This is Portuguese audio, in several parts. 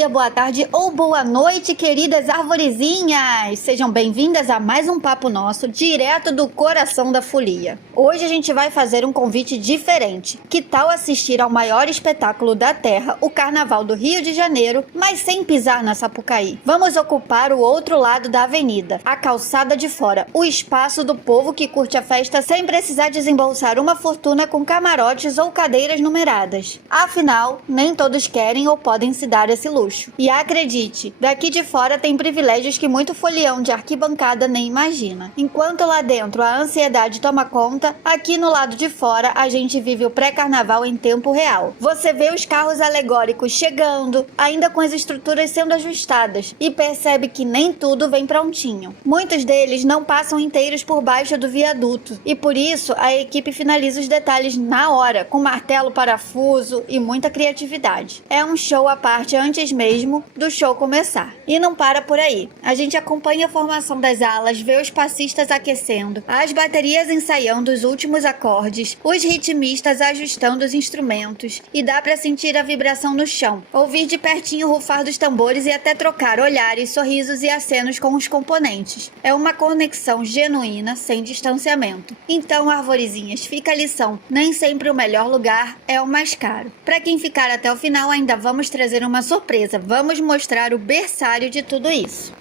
dia, boa tarde ou boa noite, queridas arvorezinhas! Sejam bem-vindas a mais um papo nosso, direto do coração da folia. Hoje a gente vai fazer um convite diferente. Que tal assistir ao maior espetáculo da Terra, o Carnaval do Rio de Janeiro, mas sem pisar na Sapucaí? Vamos ocupar o outro lado da avenida, a calçada de fora, o espaço do povo que curte a festa sem precisar desembolsar uma fortuna com camarotes ou cadeiras numeradas. Afinal, nem todos querem ou podem se dar esse luxo. E acredite, daqui de fora tem privilégios que muito folião de arquibancada nem imagina. Enquanto lá dentro a ansiedade toma conta, aqui no lado de fora a gente vive o pré-carnaval em tempo real. Você vê os carros alegóricos chegando, ainda com as estruturas sendo ajustadas, e percebe que nem tudo vem prontinho. Muitos deles não passam inteiros por baixo do viaduto, e por isso a equipe finaliza os detalhes na hora, com martelo, parafuso e muita criatividade. É um show à parte antes mesmo do show começar. E não para por aí. A gente acompanha a formação das alas, vê os passistas aquecendo, as baterias ensaiando os últimos acordes, os ritmistas ajustando os instrumentos, e dá pra sentir a vibração no chão, ouvir de pertinho o rufar dos tambores e até trocar olhares, sorrisos e acenos com os componentes. É uma conexão genuína, sem distanciamento. Então, arvorezinhas, fica a lição. Nem sempre o melhor lugar é o mais caro. Pra quem ficar até o final, ainda vamos trazer uma surpresa. Vamos mostrar o berçário de tudo isso.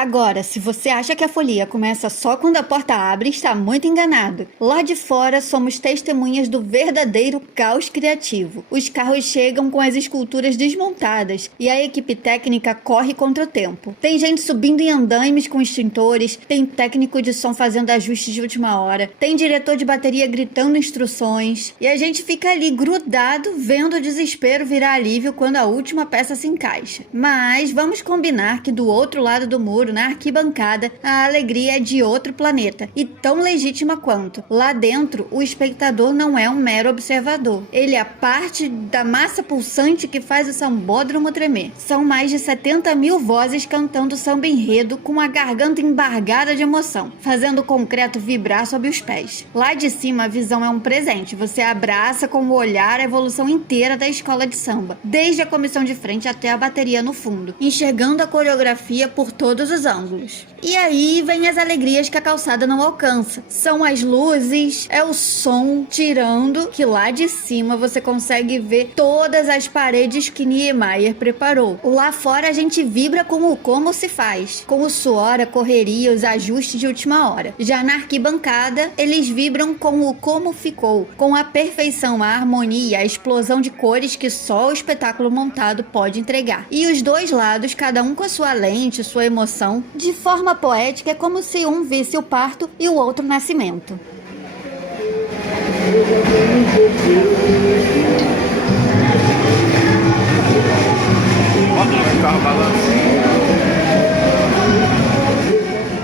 Agora, se você acha que a folia começa só quando a porta abre, está muito enganado. Lá de fora, somos testemunhas do verdadeiro caos criativo. Os carros chegam com as esculturas desmontadas e a equipe técnica corre contra o tempo. Tem gente subindo em andaimes com extintores, tem técnico de som fazendo ajustes de última hora, tem diretor de bateria gritando instruções, e a gente fica ali grudado vendo o desespero virar alívio quando a última peça se encaixa. Mas vamos combinar que do outro lado do muro, na arquibancada, a alegria é de outro planeta e tão legítima quanto. Lá dentro, o espectador não é um mero observador. Ele é parte da massa pulsante que faz o sambódromo tremer. São mais de 70 mil vozes cantando samba enredo com a garganta embargada de emoção, fazendo o concreto vibrar sob os pés. Lá de cima, a visão é um presente. Você abraça com o olhar a evolução inteira da escola de samba, desde a comissão de frente até a bateria no fundo, enxergando a coreografia por todos os ângulos. E aí vem as alegrias que a calçada não alcança. São as luzes, é o som, tirando que lá de cima você consegue ver todas as paredes que Niemeyer preparou. Lá fora a gente vibra com o como se faz, com o suor, a correria, os ajustes de última hora. Já na arquibancada, eles vibram com o como ficou, com a perfeição, a harmonia, a explosão de cores que só o espetáculo montado pode entregar. E os dois lados, cada um com a sua lente, sua emoção. De forma poética, é como se um visse o parto e o outro o nascimento.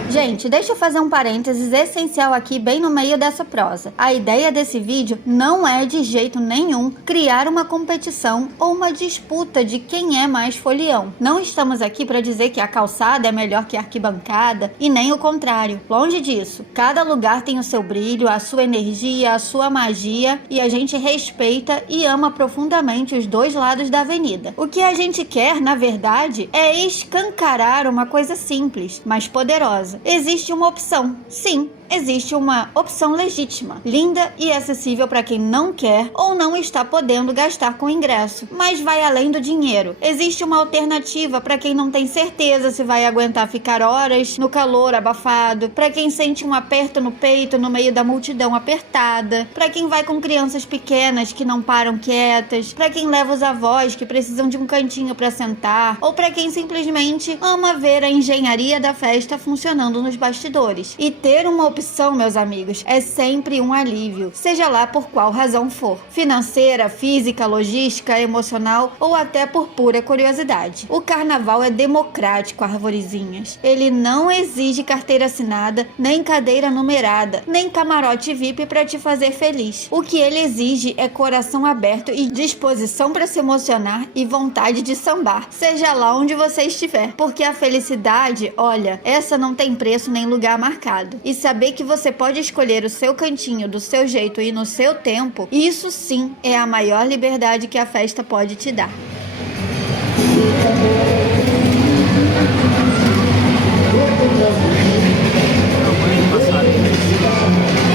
Gente, deixa eu fazer um parênteses essencial aqui bem no meio dessa prosa. A ideia desse vídeo não é de jeito nenhum criar uma competição ou uma disputa de quem é mais folião. Não estamos aqui para dizer que a calçada é melhor que a arquibancada e nem o contrário. Longe disso. Cada lugar tem o seu brilho, a sua energia, a sua magia, e a gente respeita e ama profundamente os dois lados da avenida. O que a gente quer, na verdade, é escancarar uma coisa simples, mas poderosa. Existe uma opção, sim. Existe uma opção legítima, linda e acessível para quem não quer ou não está podendo gastar com ingresso, mas vai além do dinheiro. Existe uma alternativa para quem não tem certeza se vai aguentar ficar horas no calor abafado, para quem sente um aperto no peito no meio da multidão apertada, para quem vai com crianças pequenas que não param quietas, para quem leva os avós que precisam de um cantinho para sentar, ou para quem simplesmente ama ver a engenharia da festa funcionando nos bastidores. E ter uma opção, meus amigos, é sempre um alívio, seja lá por qual razão for. Financeira, física, logística, emocional ou até por pura curiosidade. O carnaval é democrático, arvorezinhas. Ele não exige carteira assinada, nem cadeira numerada, nem camarote VIP para te fazer feliz. O que ele exige é coração aberto e disposição para se emocionar e vontade de sambar, seja lá onde você estiver. Porque a felicidade, olha, essa não tem preço nem lugar marcado. E saber que você pode escolher o seu cantinho do seu jeito e no seu tempo, isso sim é a maior liberdade que a festa pode te dar.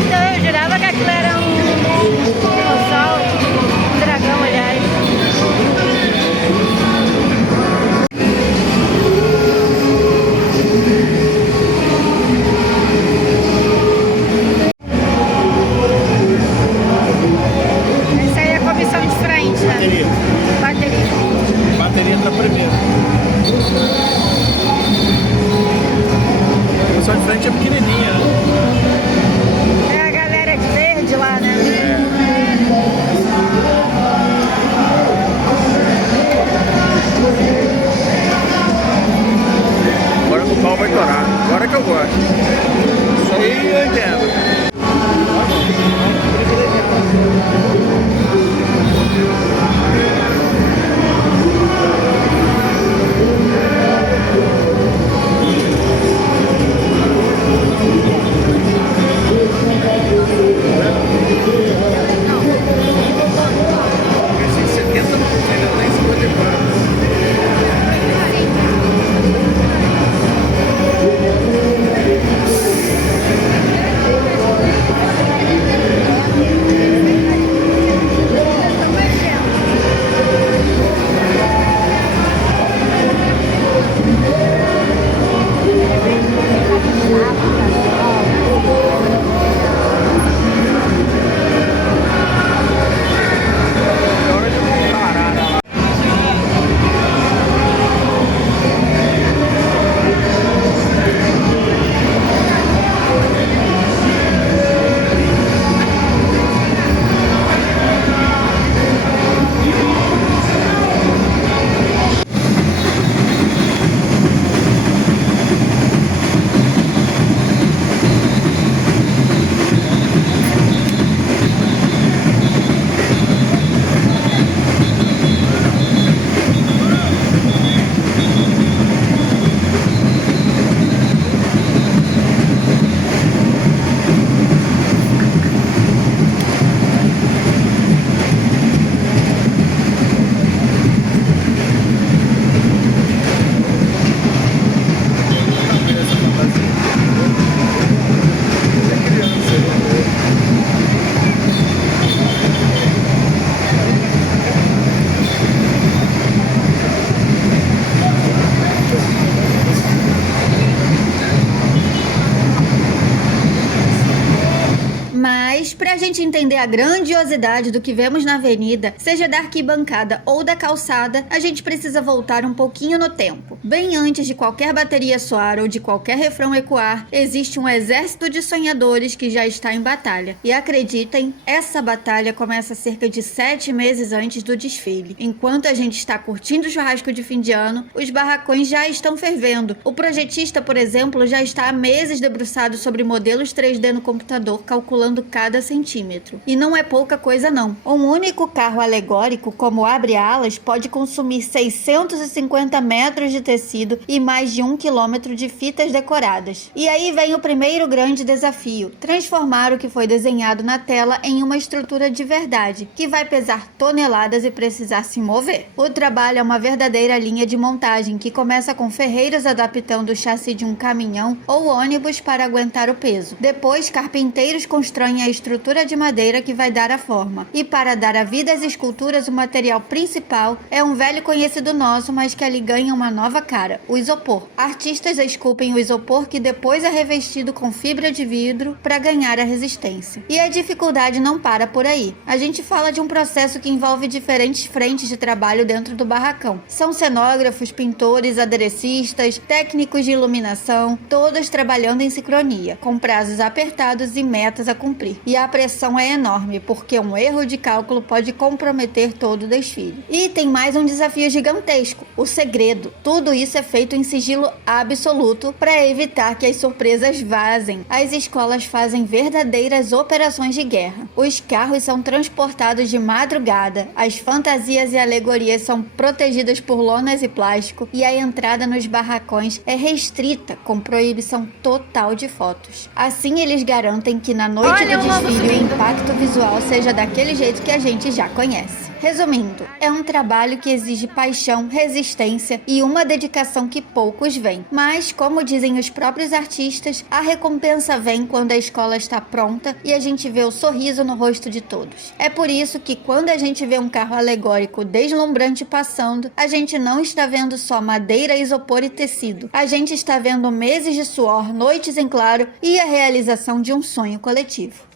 Então eu jurava que aquilo era um dinossauro, um dragão, aliás. Essa aí é a comissão de frente, né? Bateria entra primeiro. A comissão de frente é pequenininha, né? É a galera de verde lá, né? Agora que o pau vai torar. Agora que eu gosto. Isso aí eu entendo. Pra gente entender a grandiosidade do que vemos na avenida, seja da arquibancada ou da calçada, a gente precisa voltar um pouquinho no tempo. Bem antes de qualquer bateria soar ou de qualquer refrão ecoar, existe um exército de sonhadores que já está em batalha. E acreditem, essa batalha começa cerca de 7 meses antes do desfile. Enquanto a gente está curtindo o churrasco de fim de ano, os barracões já estão fervendo. O projetista, por exemplo, já está há meses debruçado sobre modelos 3D no computador, calculando cada centímetro. E não é pouca coisa não. Um único carro alegórico, como abre-alas, pode consumir 650 metros de tecido e mais de 1 quilômetro de fitas decoradas. E aí vem o primeiro grande desafio: transformar o que foi desenhado na tela em uma estrutura de verdade, que vai pesar toneladas e precisar se mover. O trabalho é uma verdadeira linha de montagem que começa com ferreiros adaptando o chassi de um caminhão ou ônibus para aguentar o peso. Depois, carpinteiros constroem a estrutura estrutura de madeira que vai dar a forma. E para dar a vida às esculturas, o material principal é um velho conhecido nosso, mas que ali ganha uma nova cara, o isopor. Artistas esculpem o isopor que depois é revestido com fibra de vidro para ganhar a resistência. E a dificuldade não para por aí. A gente fala de um processo que envolve diferentes frentes de trabalho dentro do barracão. São cenógrafos, pintores, aderecistas, técnicos de iluminação, todos trabalhando em sincronia, com prazos apertados e metas a cumprir. E a pressão é enorme, porque um erro de cálculo pode comprometer todo o desfile. E tem mais um desafio gigantesco, o segredo. Tudo isso é feito em sigilo absoluto para evitar que as surpresas vazem. As escolas fazem verdadeiras operações de guerra. Os carros são transportados de madrugada, as fantasias e alegorias são protegidas por lonas e plástico e a entrada nos barracões é restrita, com proibição total de fotos. Assim, eles garantem que na noite do desfile o impacto visual seja daquele jeito que a gente já conhece. Resumindo, é um trabalho que exige paixão, resistência e uma dedicação que poucos veem. Mas, como dizem os próprios artistas, a recompensa vem quando a escola está pronta e a gente vê o sorriso no rosto de todos. É por isso que quando a gente vê um carro alegórico deslumbrante passando, a gente não está vendo só madeira, isopor e tecido. A gente está vendo meses de suor, noites em claro e a realização de um sonho coletivo.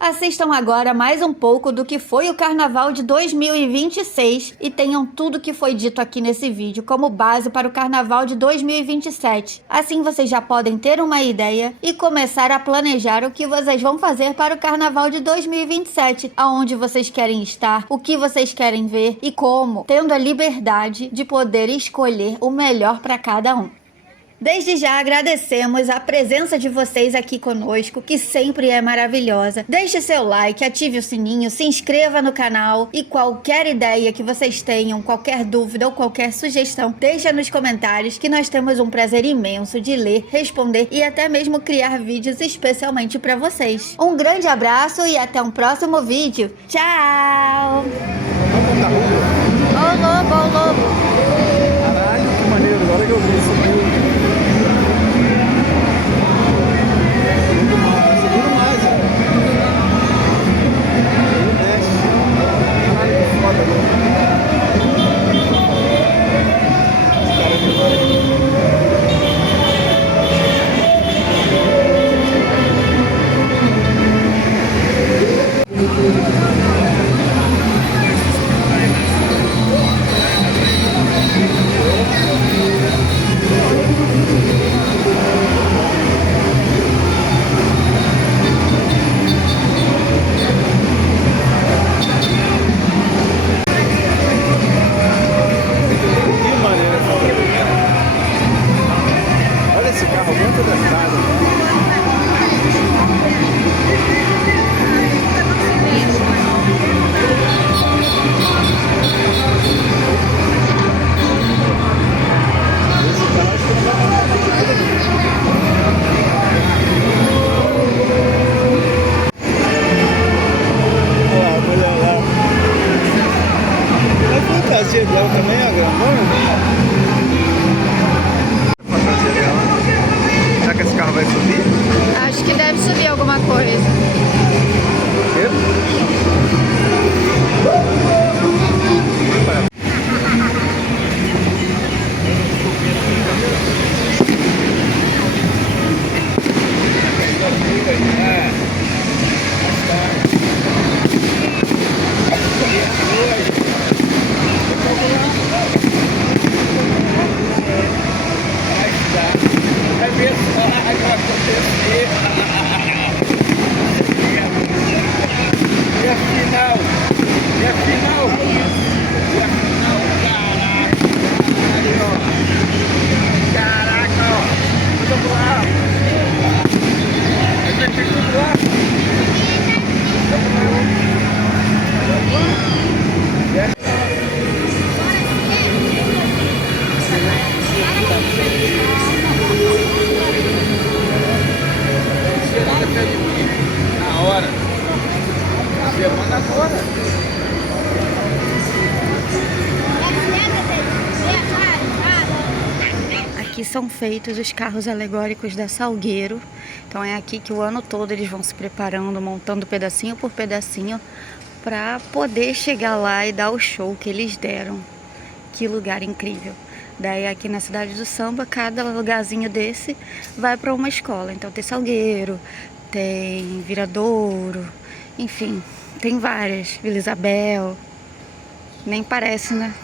Assistam agora mais um pouco do que foi o Carnaval de 2026 e tenham tudo que foi dito aqui nesse vídeo como base para o Carnaval de 2027. Assim vocês já podem ter uma ideia e começar a planejar o que vocês vão fazer para o Carnaval de 2027, aonde vocês querem estar, o que vocês querem ver e como, tendo a liberdade de poder escolher o melhor para cada um. Desde já agradecemos a presença de vocês aqui conosco, que sempre é maravilhosa. Deixe seu like, ative o sininho, se inscreva no canal e qualquer ideia que vocês tenham, qualquer dúvida ou qualquer sugestão, deixa nos comentários que nós temos um prazer imenso de ler, responder e até mesmo criar vídeos especialmente para vocês. Um grande abraço e até um próximo vídeo. Tchau! Ô lobo, ô lobo! Caralho, que maneiro, agora que eu vi isso aqui. fantasia dela também é grandona? A fantasia dela. Será que esse carro vai subir? Acho que deve subir alguma coisa. Aqui são feitos os carros alegóricos da Salgueiro Então é aqui que o ano todo eles vão se preparando, montando pedacinho por pedacinho para poder chegar lá e dar o show que eles deram. Que lugar incrível. Daí aqui na cidade do samba, cada lugarzinho desse vai para uma escola. Então tem Salgueiro, tem Viradouro, enfim, tem várias. Vila Isabel, nem parece, né?